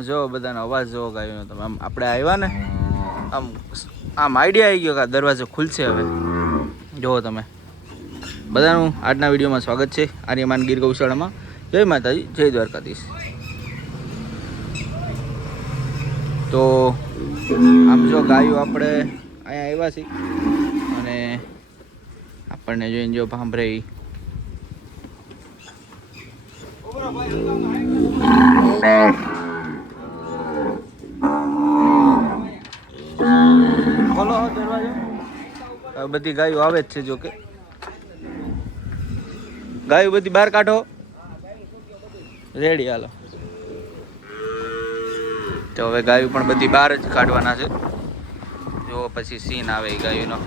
જો બધાનો અવાજ જોવો ગાયોનો તમે આમ આપણે આવ્યા ને આમ આઈડિયા આવી ગયો કે આ દરવાજો ખુલશે હવે જુઓ તમે બધાનું આજના વિડીયોમાં સ્વાગત છે આર્યમાન ગીર ગૌશાળામાં જય માતાજી જય દ્વારકાધીશ તો આમ જો ગાયો આપણે અહીંયા આવ્યા છીએ અને આપણને જોઈને જો ભાંભરે ખોલો દરવાજો બધી ગાયો આવે જ છે જો કે ગાયો બધી બહાર કાઢો રેડી હાલો તો હવે ગાયો પણ બધી બહાર જ કાઢવાના છે જો પછી સીન આવે એ ગાયોનો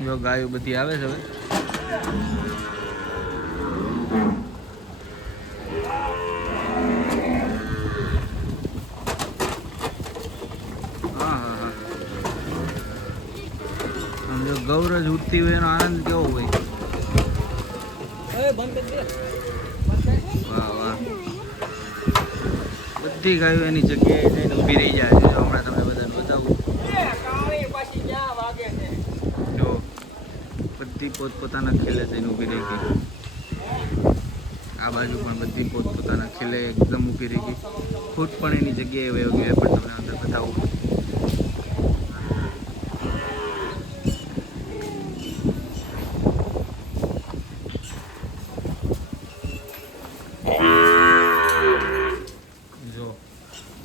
જો ગાયો બધી આવે છે હવે જો ગૌરજ ઉઠતી હોય એનો આનંદ કેવો હોય વાહ વાહ બધી ગાયો એની જગ્યાએ જઈને ઊભી રહી જાય છે હમણાં તમને બધાને બતાવું જો બધી પોતપોતાના ખેલે જઈને ઊભી રહી ગઈ આ બાજુ પણ બધી પોતપોતાના ખેલે એકદમ ઊભી રહી ગઈ ફૂટ પણ એની જગ્યાએ વયો ગયો પણ તમને અંદર બતાવું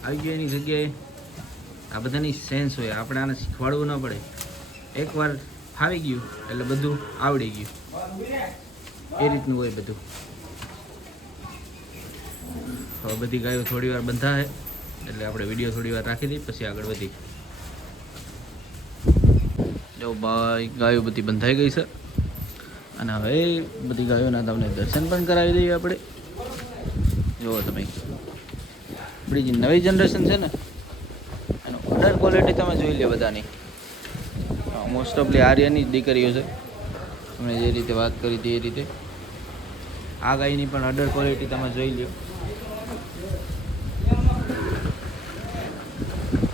આવી ગયો એની જગ્યાએ આ બધાની સેન્સ હોય આપણે આને શીખવાડવું ન પડે એકવાર ફાવી ગયું એટલે બધું આવડી ગયું એ રીતનું હોય બધું હવે બધી ગાયો થોડી વાર બંધાય એટલે આપણે વિડીયો થોડી વાર રાખી દઈએ પછી આગળ વધી જો ભાઈ ગાયો બધી બંધાઈ ગઈ છે અને હવે બધી ગાયોના તમને દર્શન પણ કરાવી દઈએ આપણે જુઓ તમે આપણી જે નવી જનરેશન છે ને એનો અડર ક્વોલિટી તમે જોઈ લો બધાની મોસ્ટ ઓફલી આર્યની જ દીકરીઓ છે તમે જે રીતે વાત કરી હતી એ રીતે આ ગાયની પણ અડર ક્વોલિટી તમે જોઈ લો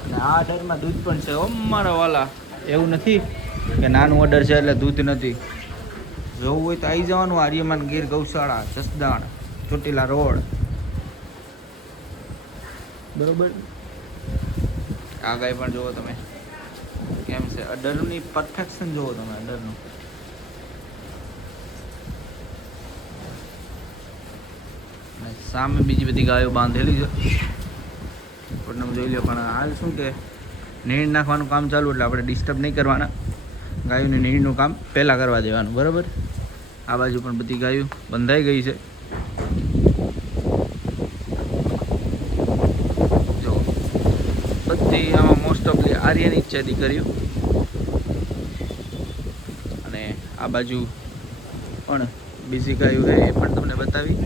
અને આ અડરમાં દૂધ પણ છે મારા વાલા એવું નથી કે નાનું ઓર્ડર છે એટલે દૂધ નથી જોવું હોય તો આવી જવાનું આર્યમાન ગીર ગૌશાળા જસદણ ચોટીલા રોડ બરોબર આ ગાય પણ જુઓ તમે કેમ છે અડરની પરફેક્શન જુઓ તમે અડરનું સામે બીજી બધી ગાયો બાંધેલી છે પણ તમે જોઈ લો પણ હાલ શું કે નીણ નાખવાનું કામ ચાલુ એટલે આપણે ડિસ્ટર્બ નહીં કરવાના ગાયોને નીણનું કામ પહેલાં કરવા દેવાનું બરાબર આ બાજુ પણ બધી ગાયો બંધાઈ ગઈ છે બધી આમાં મોસ્ટ ઓફલી આર્યની જ છે દીકરીઓ અને આ બાજુ પણ બીજી ગાયો છે એ પણ તમને બતાવી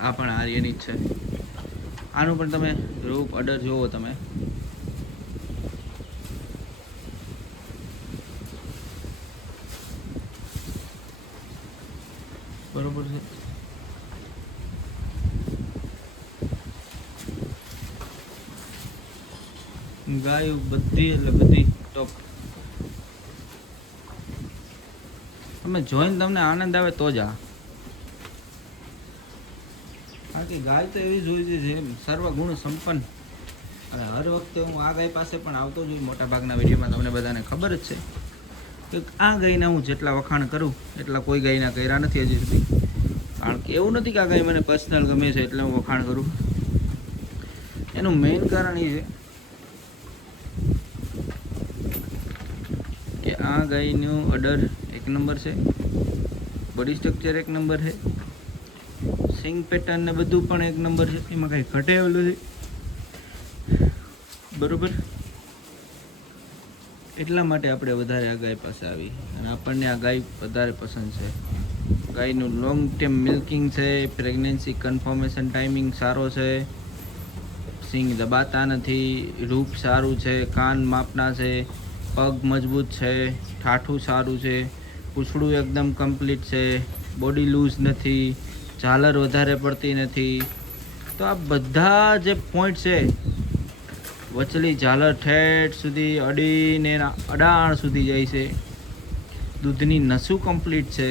આ પણ આર્યની જ છે આનું પણ તમે રૂપ અડર જુઓ તમે બરોબર છે ગાયો બધી એટલે બધી ટોપ તમે જોઈને તમને આનંદ આવે તો જ બાકી ગાય તો એવી જોઈ છે સર્વગુણ સંપન્ન અને હર વખતે હું આ ગાય પાસે પણ આવતો જ હોય મોટા ભાગના વિડીયોમાં તમને બધાને ખબર જ છે કે આ ગાયના હું જેટલા વખાણ કરું એટલા કોઈ ગાયના કર્યા નથી હજી સુધી કારણ કે એવું નથી કે આ ગાય મને પર્સનલ ગમે છે એટલે હું વખાણ કરું એનું મેઇન કારણ એ છે કે આ ગાયનું અડર એક નંબર છે બોડી સ્ટ્રક્ચર એક નંબર છે સિંગ પેટર્ન ને બધું પણ એક નંબર છે એમાં કંઈ ઘટે આવેલું છે બરોબર એટલા માટે આપણે વધારે આ ગાય પાસે આવી અને આપણને આ ગાય વધારે પસંદ છે ગાયનું લોંગ ટાઈમ મિલ્કિંગ છે, પ્રેગ્નન્સી કન્ફર્મેશન ટાઈમિંગ સારો છે, સિંગ દબાતા નથી, રૂપ સારું છે, કાન માપના છે, પગ મજબૂત છે, ઠાઠું સારું છે, પૂંછડું એકદમ કમ્પ્લીટ છે, બોડી લૂઝ નથી, ઝાલર વધારે પડતી નથી. તો આ બધા જે પોઈન્ટ છે, વચલી ઝાલર ઠેઠ સુધી અડીને અડાણ સુધી જાય છે, દૂધની નસું કમ્પ્લીટ છે,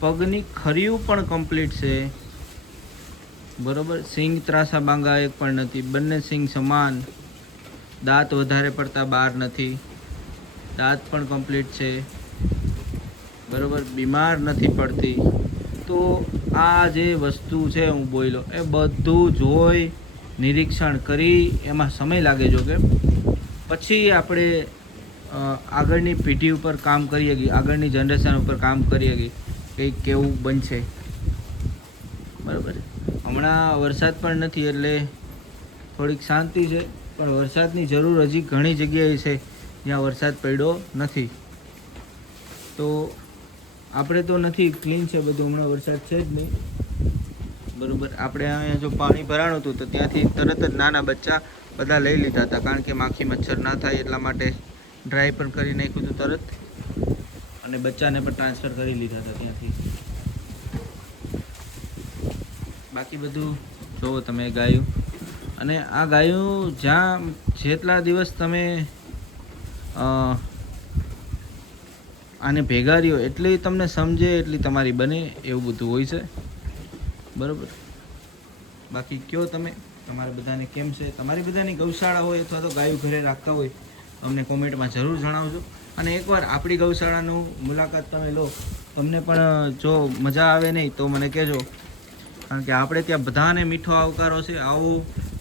પગની ખરીયું પણ કમ્પ્લીટ છે, બરોબર. સિંગ ત્રાસા બાંગા એક પણ નથી, બંને સિંગ સમાન, દાંત વધારે પડતા બહાર નથી, દાંત પણ કમ્પ્લીટ છે, બરોબર. બીમાર નથી પડતી. તો આ જે વસ્તુ છે હું બોલ્યો એ બધું જોઈ નિરીક્ષણ કરી એમાં સમય લાગે જો કે પછી આપણે આગળની પેઢી ઉપર કામ કરીએ કે આગળની જનરેશન ઉપર કામ કરીએ કે કંઈક કેવું બનશે, બરાબર. હમણાં વરસાદ પણ નથી એટલે થોડીક શાંતિ છે, પણ વરસાદની જરૂર હજી ઘણી જગ્યાએ છે જ્યાં વરસાદ પડ્યો નથી. તો આપણે તો નથી, ક્લીન છે બધું, હમણાં વરસાદ છે જ નહીં, બરાબર. આપણે અહીંયા જો પાણી ભરાણું હતું તો ત્યાંથી તરત જ નાના બચ્ચા બધા લઈ લીધા હતા, કારણ કે માખી મચ્છર ના થાય એટલા માટે ડ્રાય પણ કરી નાખ્યું હતું તરત, અને બચ્ચાને પણ ટ્રાન્સફર કરી લીધા હતા ત્યાંથી. બાકી બધું જોવો તમે ગાયું, અને આ ગાયું જ્યાં જેટલા દિવસ તમે આને ભેગા રહ્યો એટલી તમને સમજે એટલી તમારી બને એવું બધું હોય છે, બરાબર. બાકી કયો તમે, તમારે બધાને કેમ છે, તમારી બધાની ગૌશાળા હોય અથવા તો ગાયું ઘરે રાખતા હોય અમને કોમેન્ટમાં જરૂર જણાવજો. અને એકવાર આપણી ગૌશાળાનું મુલાકાત તમે લો, તમને પણ જો મજા આવે નહીં તો મને કહેજો, કારણ કે આપણે ત્યાં બધાને મીઠો આવકારો છે. આવો,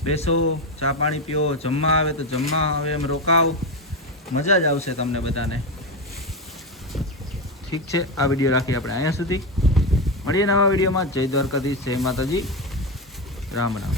બેસો, ચા પાણી પીઓ, જમવા આવે તો જમવા આવે એમ રોકાવ, મજા જ આવશે તમને બધાને. ઠીક છે, આ વિડીયો રાખીએ આપણે અહીંયા સુધી. મળીએ નવા વિડીયોમાં. જય દ્વારકાધીશ, જય માતાજી, રામ રામ.